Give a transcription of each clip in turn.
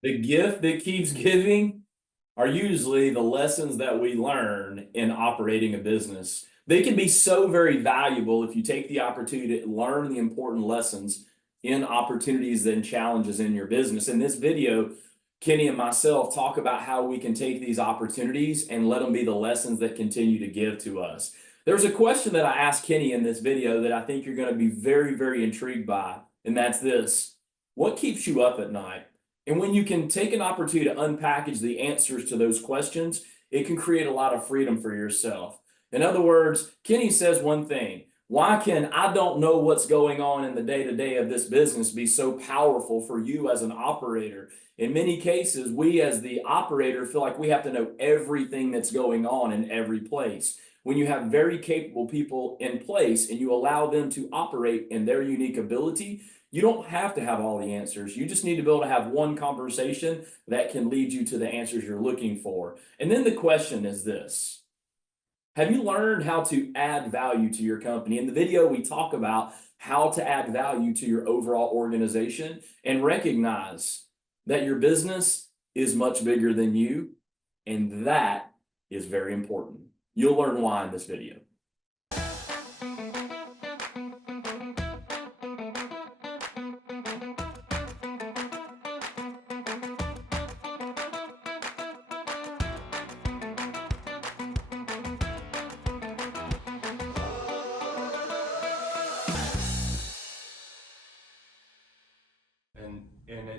The gift that keeps giving are usually the lessons that we learn in operating a business. They can be so very valuable if you take the opportunity to learn the important lessons in opportunities and challenges in your business. In this video, Kenny and myself talk about how we can take these opportunities and let them be the lessons that continue to give to us. There's a question that I asked Kenny in this video that I think you're going to be very, very intrigued by, and that's this: what keeps you up at night? And when you can take an opportunity to unpackage the answers to those questions, it can create a lot of freedom for yourself. In other words, Kenny says one thing: why can I don't know what's going on in the day to day of this business be so powerful for you as an operator? In many cases, we as the operator feel like we have to know everything that's going on in every place. When you have very capable people in place and you allow them to operate in their unique ability, you don't have to have all the answers. You just need to be able to have one conversation that can lead you to the answers you're looking for. And then the question is this: have you learned how to add value to your company? In the video, we talk about how to add value to your overall organization and recognize that your business is much bigger than you. And that is very important. You'll learn why in this video. And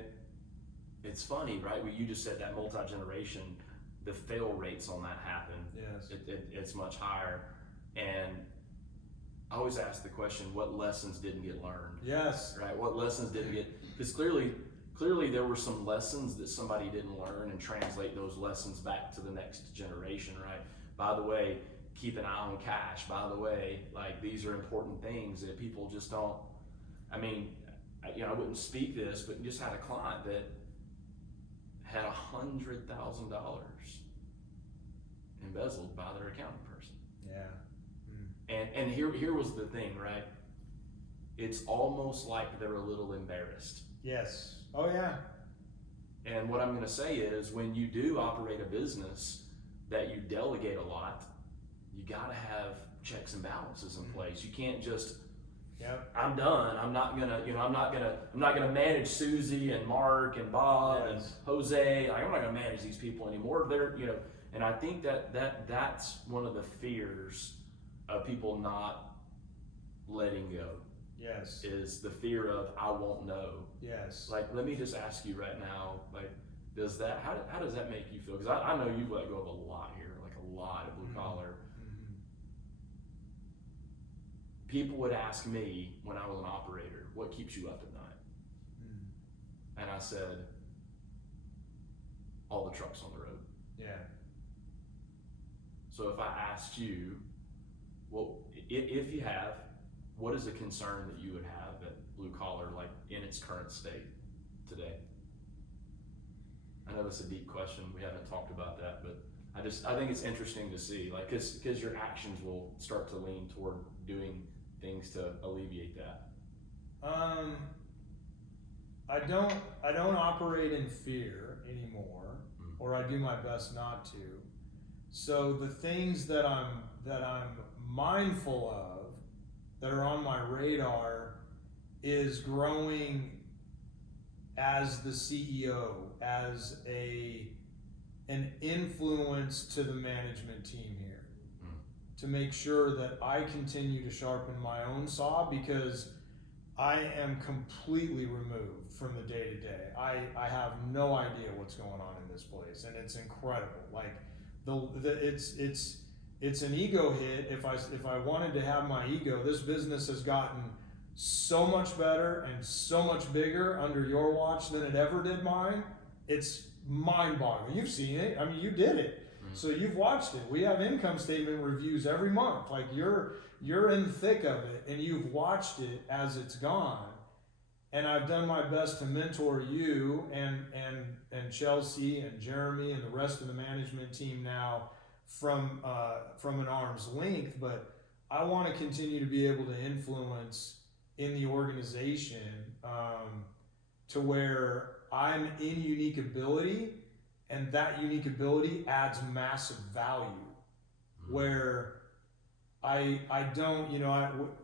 it's funny, right? What you just said, that multi-generation, the fail rates on that happen. Yes. It's much higher. And I always ask the question, what lessons didn't get learned? Yes. Right? What lessons didn't get, because clearly there were some lessons that somebody didn't learn and translate those lessons back to the next generation, right? By the way, keep an eye on cash. By the way, like, these are important things that people just don't. I mean, I wouldn't speak this, but just had a client that had $100,000 embezzled by their accounting person. Yeah. And here was the thing, right? It's almost like they're a little embarrassed. Yes. Oh yeah. And what I'm going to say is, when you do operate a business that you delegate a lot, you got to have checks and balances in place. You can't just, Yep. I'm done. I'm not gonna, I'm not gonna manage Susie and Mark and Bob and Yes. Jose. Like, I'm not gonna manage these people anymore. And I think that's one of the fears of people not letting go, Yes. is the fear of, I won't know. Yes. Like, let me just ask you right now, like, how does that make you feel? Because I know you've let go of a lot here, like a lot of blue collar. Mm-hmm. People would ask me when I was an operator, what keeps you up at night? And I said, all the trucks on the road. Yeah. So if I asked you, well, if you have, what is a concern that you would have at blue collar, like, in its current state today? I know that's a deep question. We haven't talked about that, but I think it's interesting to see, like, because your actions will start to lean toward doing things to alleviate that. I don't operate in fear anymore, or I do my best not to. So the things that I'm mindful of, that are on my radar, is growing as the CEO, as an influence to the management team here, to make sure that I continue to sharpen my own saw, because I am completely removed from the day to day. I have no idea what's going on in this place, and it's incredible. Like, it's an ego hit. If I wanted to have my ego, this business has gotten so much better and so much bigger under your watch than it ever did mine. It's mind-boggling. You've seen it. I mean, you did it. So you've watched it. We have income statement reviews every month. Like, you're in the thick of it, and you've watched it as it's gone. And I've done my best to mentor you and Chelsea and Jeremy and the rest of the management team now from an arm's length. But I want to continue to be able to influence in the organization, to where I'm in unique ability, and that unique ability adds massive value. Where I don't,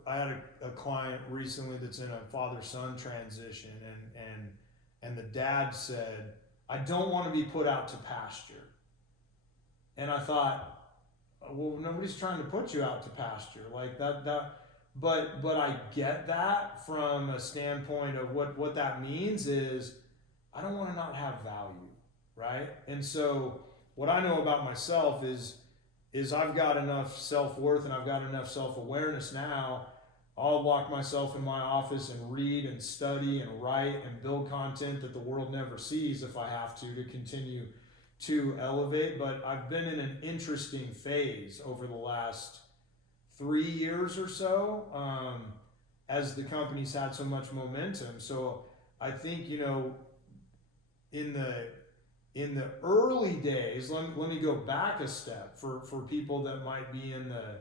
I had a client recently that's in a father-son transition, and the dad said, I don't want to be put out to pasture. And I thought, well, nobody's trying to put you out to pasture like that. But I get that from a standpoint of what that means is I don't want to not have value, right? And so what I know about myself is I've got enough self-worth and I've got enough self-awareness now. I'll lock myself in my office and read and study and write and build content that the world never sees if I have to continue to elevate. But I've been in an interesting phase over the last 3 years or so, as the company's had so much momentum. So I think, in the early days, let me go back a step for people that might be in the,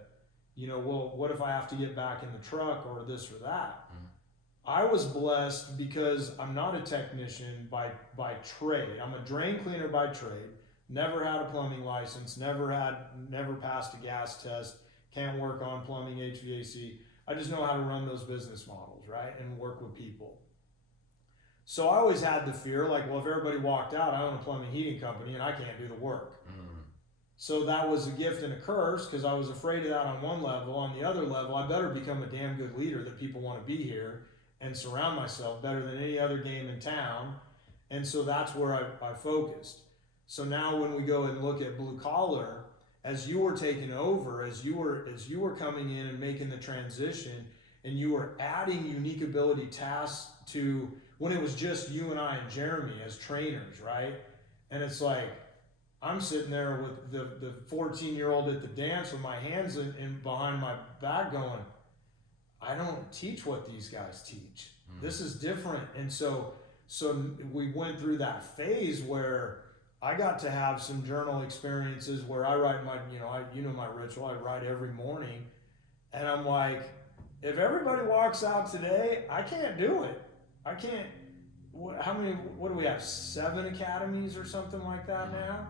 well, what if I have to get back in the truck or this or that? Mm-hmm. I was blessed because I'm not a technician by trade. I'm a drain cleaner by trade. Never had a plumbing license. Never passed a gas test. Can't work on plumbing, HVAC. I just know how to run those business models, right? And work with people. So I always had the fear, like, well, if everybody walked out, I own a plumbing heating company and I can't do the work. Mm-hmm. So that was a gift and a curse because I was afraid of that on one level. On the other level, I better become a damn good leader that people want to be here and surround myself better than any other game in town. And so that's where I focused. So now when we go and look at blue collar, as you were taking over, as you were coming in and making the transition, and you were adding unique ability tasks to when it was just you and I and Jeremy as trainers, right? And it's like, I'm sitting there with the 14-year-old at the dance with my hands in behind my back going, I don't teach what these guys teach. Mm-hmm. This is different. And so we went through that phase where I got to have some journal experiences where I write my, my ritual, I write every morning. And I'm like, if everybody walks out today, I can't do it. I can't. What do we have? 7 academies or something like that now?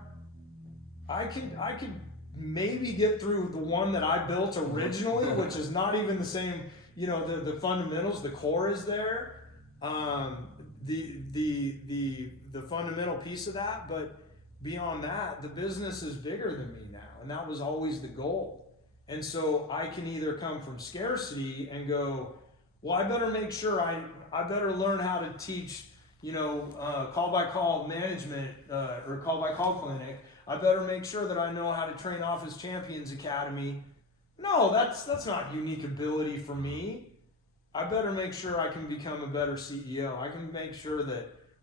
I could maybe get through the one that I built originally, which is not even the same, the fundamentals, the core is there. The fundamental piece of that, but beyond that, the business is bigger than me now. And that was always the goal. And so I can either come from scarcity and go, well, I better make sure I better learn how to teach, call by call management, or call by call clinic. I better make sure that I know how to train Office Champions Academy. No, that's not unique ability for me. I better make sure I can become a better CEO. I can make sure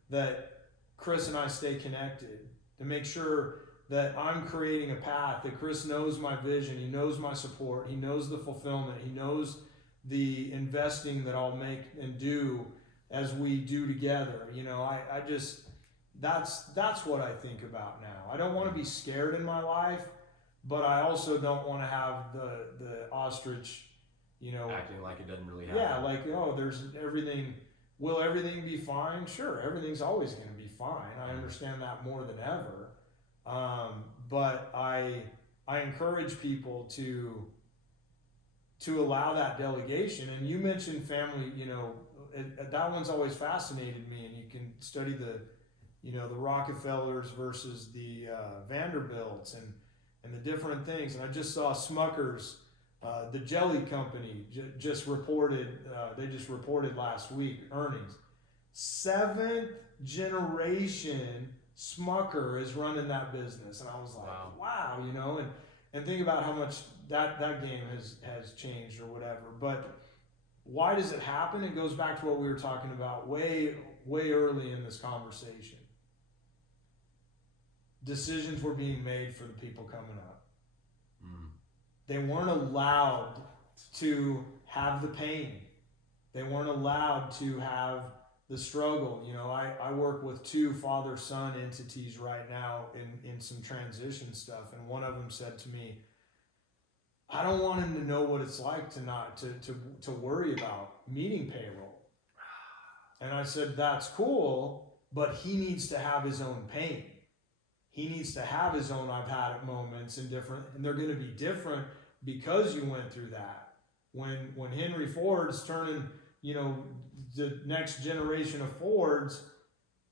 that Chris and I stay connected, to make sure that I'm creating a path, that Chris knows my vision, he knows my support, he knows the fulfillment, he knows the investing that I'll make and do as we do together. I just, that's what I think about now. I don't want to be scared in my life, but I also don't want to have the ostrich, acting like it doesn't really happen. Yeah, like, there's everything. Will everything be fine? Sure, everything's always going to be fine. I understand that more than ever. But I encourage people to allow that delegation. And you mentioned family, that one's always fascinated me. And you can study the Rockefellers versus the Vanderbilts and the different things. And I just saw Smucker's, the jelly company just reported, they just reported last week earnings. 7th generation Smucker is running that business. And I was like, wow, and think about how much that game has changed or whatever. But why does it happen? It goes back to what we were talking about way early in this conversation. Decisions were being made for the people coming up. Mm. They weren't allowed to have the pain. They weren't allowed to have the struggle. I work with 2 father-son entities right now in some transition stuff. And one of them said to me, I don't want him to know what it's like to worry about meeting payroll. And I said, that's cool, but he needs to have his own pain. He needs to have his own I've had it moments and they're going to be different because you went through that. When Henry Ford's turning, you know, the next generation of Fords,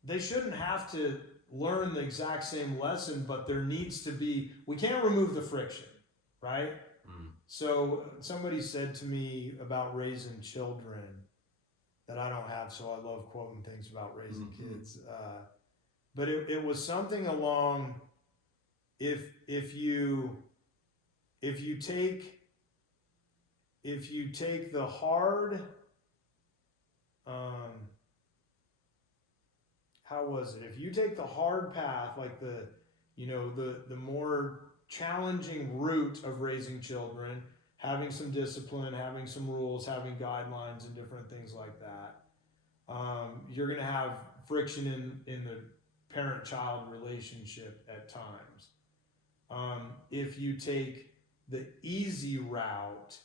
they shouldn't have to learn the exact same lesson, but there needs to be, we can't remove the friction, right? So somebody said to me about raising children that I don't have, so I love quoting things about raising kids. But it was something along, if you take the hard, how was it? If you take the hard path, like the more challenging route of raising children, having some discipline, having some rules, having guidelines and different things like that, you're going to have friction in the parent-child relationship at times. If you take the easy route,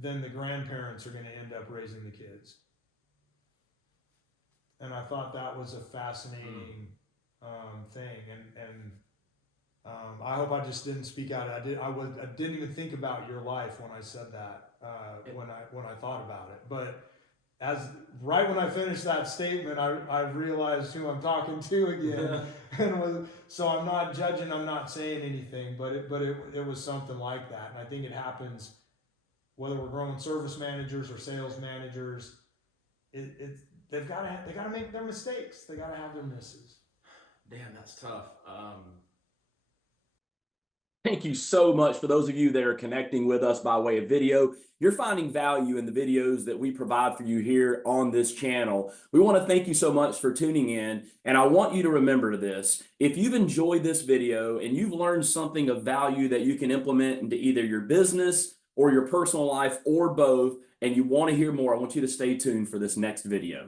then the grandparents are going to end up raising the kids. And I thought that was a fascinating thing. And I hope I just didn't speak out. I didn't even think about your life when I said that. When I thought about it, but right when I finished that statement, I realized who I'm talking to again, so I'm not judging, I'm not saying anything, but it was something like that, and I think it happens whether we're growing service managers or sales managers. They've got to make their mistakes. They got to have their misses. Damn, that's tough. Thank you so much for those of you that are connecting with us by way of video. You're finding value in the videos that we provide for you here on this channel. We want to thank you so much for tuning in. And I want you to remember this. If you've enjoyed this video and you've learned something of value that you can implement into either your business or your personal life or both, and you want to hear more, I want you to stay tuned for this next video.